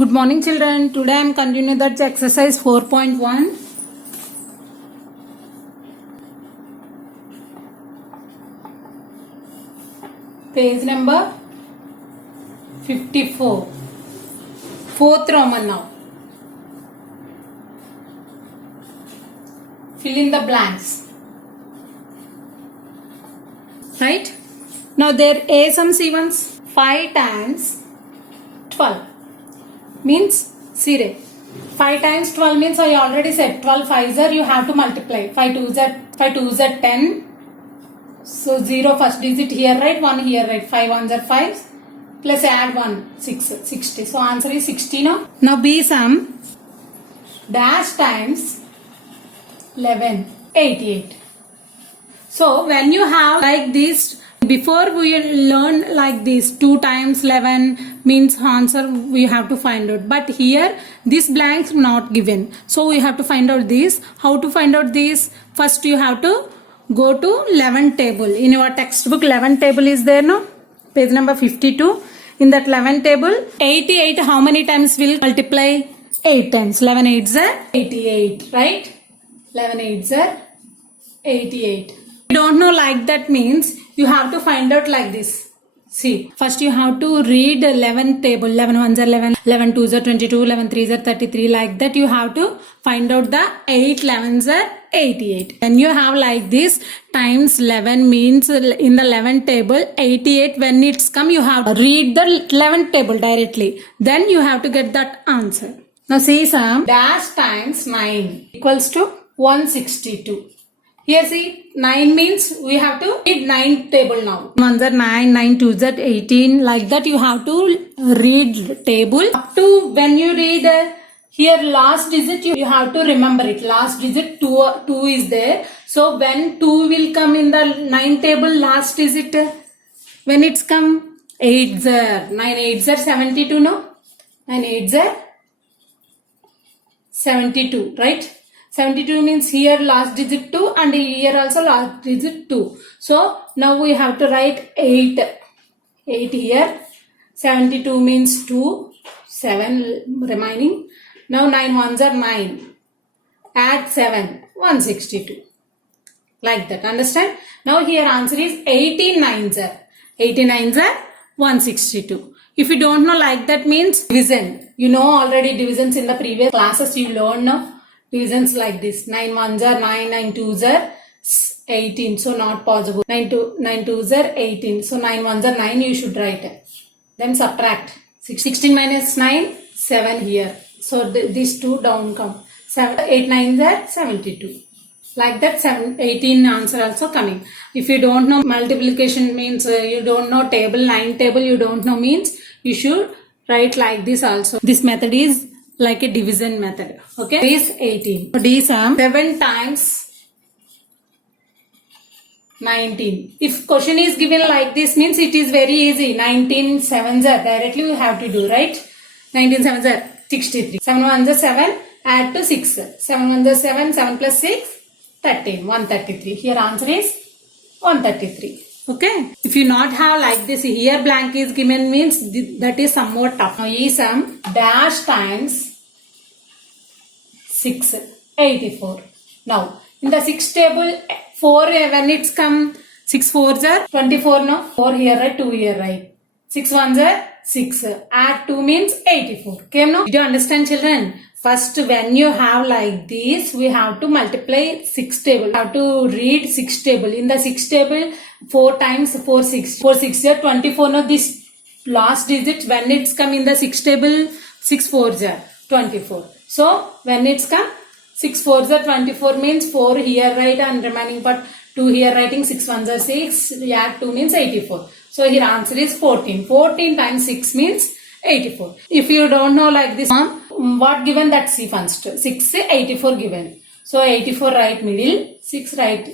Good morning children. Today I am continuing that exercise 4.1. Page number 54. Fourth Roman now. Fill in the blanks. Right? Now there A some C1s. 5 times 12 means zero. 5 times 12 means I already said 12 5s are you have to multiply. 5 2s are 10. So 0 first digit here, right? 1 here, right? 5 1s are 5. Plus add 1 6 60. So answer is 60 now. Now B sum dash times 11 88. So when you have like this, before we learn like this 2 times 11 means answer we have to find out, but here this blanks not given, so we have to find out this. How to find out this? First you have to go to 11 table. In your textbook 11 table is there, no? Page number 52. In that 11 table 88 how many times will multiply? 8 times. 11 8s are 88, right? 11 8s are 88. You don't know like that means you have to find out like this. See, first you have to read 11 table. 11 1s are 11, 11 2s are 22, 11 3s are 33. Like that you have to find out the 8 11s are 88. When you have like this times 11 means in the 11 table 88, when it's come you have to read the 11 table directly. Then you have to get that answer. Now see some dash times 9 equals to 162. Here see 9 means we have to read 9 table now. 1s are 9, 9 2s are 18. Like that you have to read table up to when you read here last digit you have to remember it. Last digit 2 is there. So when 2 will come in the 9 table last digit when it's come 8s are 9 8s are 72, no? 9 8s are 72, right? 72 means here last digit 2 and here also last digit 2. So now we have to write 8 here. 72 means 2, 7 remaining. Now 9 1s are 9. Add 7, 162. Like that, understand? Now here answer is 18 9s are. 18 9s are 162. If you don't know like that means division. You know already divisions in the previous classes you learned now. Divisions like this. 9 1s are 9, 9 2s are 18. So not possible. 9 2s are 18. So 9 1s are 9 you should write. Then subtract. 16 minus 9, 7 here. So these two down come. 8 9s are 72. Like that 18 answer also coming. If you don't know multiplication means you don't know table, 9 table you don't know means you should write like this also. This method is like a division method. Okay. This 18. D sum 7 times 19. If question is given like this means it is very easy. 19 7s are directly you have to do, right? 19 7s are 63. 7 1s are 7. Add to 6. 7 1s are 7. 7 plus 6 13. 133. Here answer is 133. Okay. If you not have like this here blank is given means that is somewhat tough. Now E sum dash times 6 84. Now in the 6 table 4 when it's come 6 4s are 24, no? 4 here right, 2 here right. 6 1s are 6. Add 2 means 84. Okay, no? Did you understand children? First when you have like this we have to multiply 6 table. We have to read 6 table. In the 6 table 4 times 4 6. 4 6 are 24. Now this last digit when it's come in the 6 table 6 4s are 24. So when it's come 6 4s are 24 means 4 here right and remaining part 2 here writing 6 1s are 6. Add 2 means 84. So here answer is 14. 14 times 6 means 84. If you don't know like this what given that see first. 6 84 given. So 84 right middle, 6 right.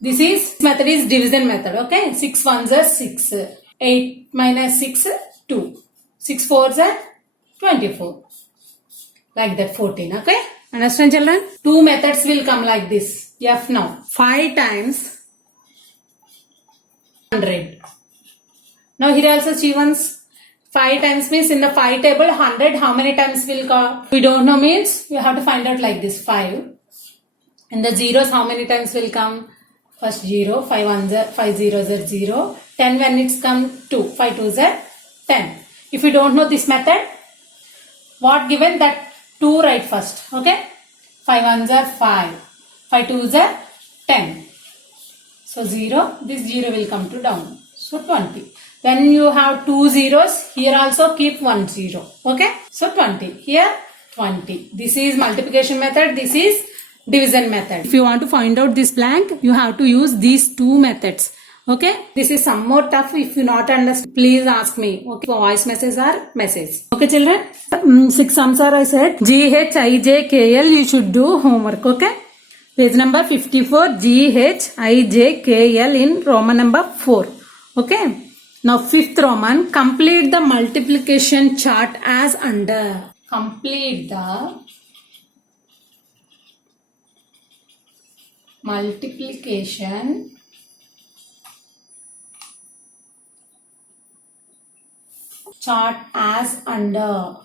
This is method is division method. Okay. 6 1s are 6. 8 minus 6 2. 6 4s are 24. Like that 14. Okay. Understand children? Two methods will come like this. F now. 5 times 100. Now here also C1s 5 times means in the 5 table 100 how many times will come? We don't know means you have to find out like this 5. In the zeros how many times will come? First 0, 5 ones are 5 zeros are 0. 10 when it's come 2, 5 twos are 10. If you don't know this method, what given that 2 write first. Okay? 5 ones are 5. 5 twos are 10. So 0, this 0 will come to down. So 20. When you have 2 zeros, here also keep 1 0. Okay? So 20. Here 20. This is multiplication method. This is division method. If you want to find out this blank, you have to use these two methods. Okay? This is some more tough. If you not understand, please ask me. Okay? For voice message or message. Okay children? 6 sums are I said. G, H, I, J, K, L. You should do homework. Okay? Page number 54. G, H, I, J, K, L in Roman number 4. Okay? Now 5th Roman. Complete the multiplication chart as under. Complete the multiplication chart as under.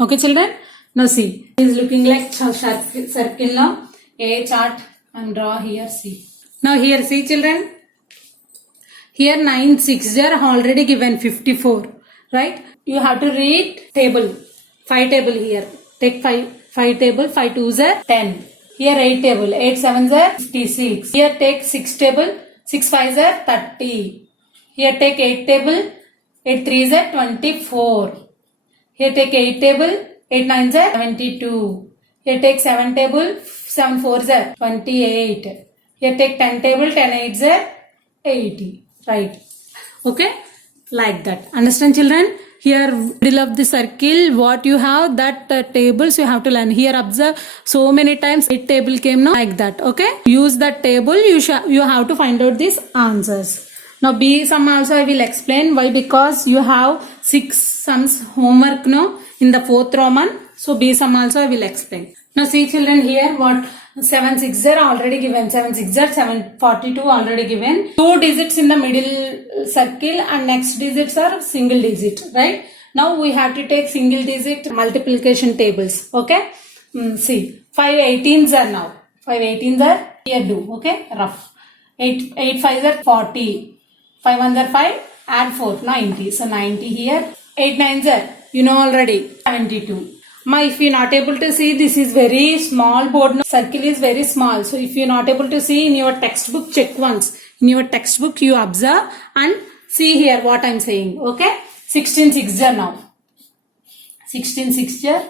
Okay children, now see, it is looking like circle now. A chart and draw here, see. Now here see children, here 9 6 are already given 54, right? You have to read table, 5 table here. Take 5 table, 5 twos are 10. Here 8 table, 8 sevens are 56. Here take 6 table, 6 fives are 30. Here take 8 table, 8 threes are 24. Here take 8 table, 8 nines are 72. Here take 7 table, 7 fours are 28. Here take 10 table, 10 eights are 80. Right. Okay. Like that. Understand children? Here middle of the circle what you have that tables you have to learn. Here observe so many times 8 table came now like that. Okay. Use that table. You have to find out these answers. Now B sum also I will explain why, because you have 6 sums homework now in the 4th Roman. So B sum also I will explain. Now see children here what 7 6 are already given. 7 6 are 742 already given. 2 digits in the middle circle and next digits are single digit, right? Now we have to take single digit multiplication tables. Okay. See 5 18s are now. 5 18s are here do. Okay. Rough. 8 5s are 40. 5 1s are 5. Add 4. 90. So 90 here. 8 9s are you know already 72. If you're not able to see, this is very small board. No? Circle is very small. So if you're not able to see in your textbook, check once. In your textbook, you observe and see here what I'm saying. Okay. 16 6 are now. 16 6 are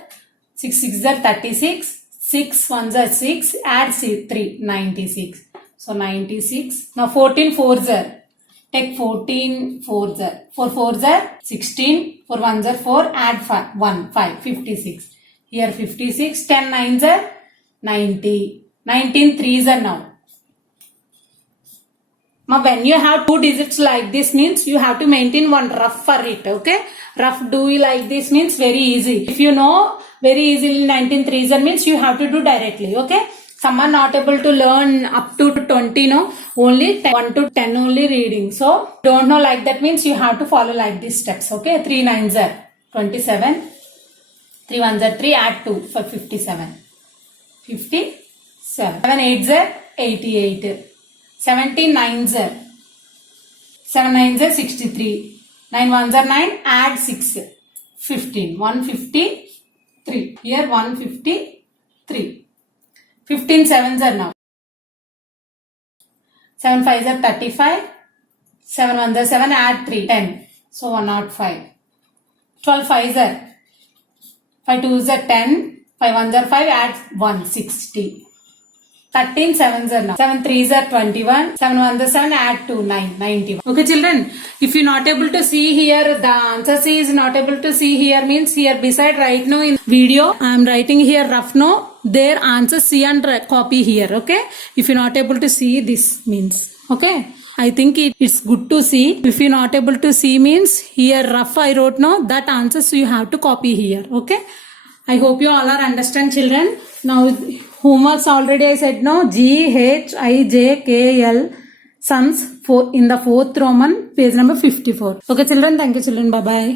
6 6 are 36. 6 1s are 6. Add 3. 96. So 96. Now 14 4s are. Take 14 4s are. 4 4s are 16. 4 1s are 4. Add 5. 1 5. 56. Here 56. 10 9s are 90. 19 3s are now. Now when you have 2 digits like this means you have to maintain one rough for it. Okay. Rough do like this means very easy. If you know very easily 19 3s are means you have to do directly. Okay. Some are not able to learn up to 20, no, only 1 to 10 only reading. So, don't know like that means you have to follow like these steps, okay. 3 9s are 27, 3 1s are 3, add 2 for 57, 57, 7 8s are 88, 17 9s are, 7 9s are 63, 9 1s are 9, add 6, 15, 153, here 153. 15 sevens are now. 7 5s are 35. 7 1s are 7. Add 3. 10. So 105. 12 5s are. 5 2s are 10. 5 1s are 5. Add 1. 60. 13 sevens are now. 7 3s are 21. 7 1s are 7. Add 2. 9. 91. Okay children. If you not able to see here, the answer C is not able to see here means here beside right now in video I am writing here rough no. Their answer C and copy here. Okay. If you're not able to see this means. Okay. I think it's good to see. If you're not able to see means here rough I wrote no. That answers you have to copy here. Okay. I hope you all are understand children. Now homeworks already I said no. G, H, I, J, K, L. sums in the 4th Roman, page number 54. Okay children, thank you children, bye bye.